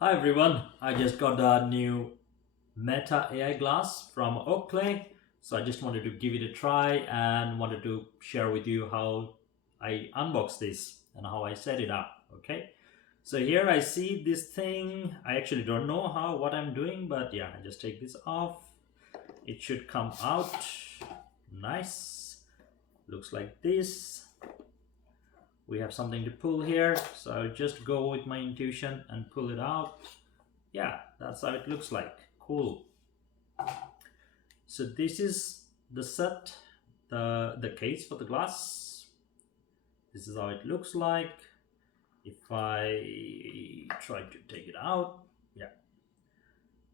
Hi everyone, I just got the new Meta AI glass from Oakley. So I just wanted to give it a try and wanted to share with you how I unbox this and how I set it up. Okay. So here I see this thing. I actually don't know what I'm doing, but yeah, I just take this off. It should come out nice. Looks like this. We have something to pull here, so I'll just go with my intuition and pull it out. Yeah, that's how it looks like. Cool. So this is the set, the case for the glass. This is how it looks like. If I try to take it out, yeah,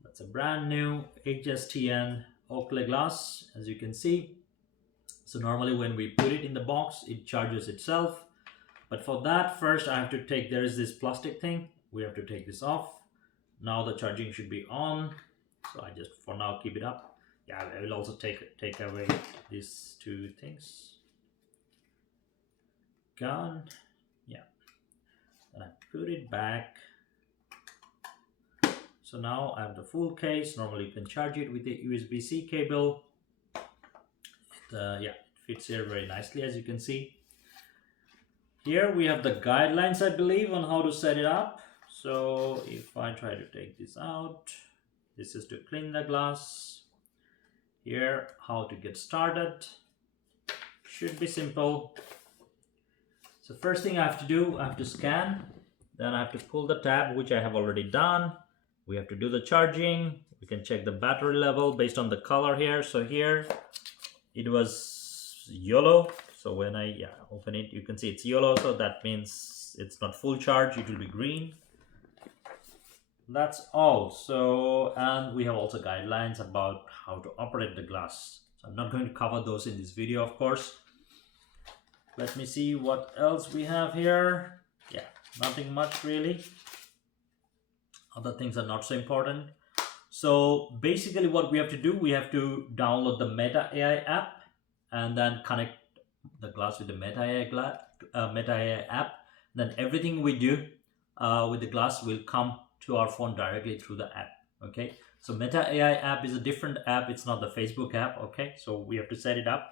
that's a brand new HSTN Oakley glass, as you can see. So normally when we put it in the box, it charges itself. But for that, first I have to take, there is this plastic thing. We have to take this off. Now the charging should be on. So I just for now keep it up. Yeah, I will also take away these two things. Gone. Yeah. And I put it back. So now I have the full case. Normally you can charge it with the USB-C cable. Yeah, it fits here very nicely, as you can see. Here we have the guidelines, I believe, on how to set it up. So if I try to take this out, this is to clean the glass. Here, how to get started. Should be simple. So first thing I have to do, I have to scan. Then I have to pull the tab, which I have already done. We have to do the charging. We can check the battery level based on the color here. So here, it was yellow. So when I open it, you can see it's yellow. So that means it's not full charge. It will be green. That's all. So, and we have also guidelines about how to operate the glass. So I'm not going to cover those in this video, of course. Let me see what else we have here. Yeah, nothing much really. Other things are not so important. So basically what we have to do, we have to download the Meta AI app and then connect the glass with the Meta AI app. Then everything we do with the glass will come to our phone directly through the app. Okay, so Meta AI app is a different app. It's not the Facebook app. Okay, so we have to set it up.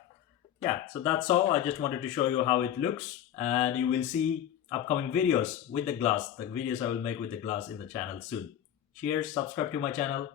Yeah, so that's all. I just wanted to show you how it looks, and you will see upcoming videos with the glass, the videos I will make with the glass in the channel soon. Cheers, subscribe to my channel.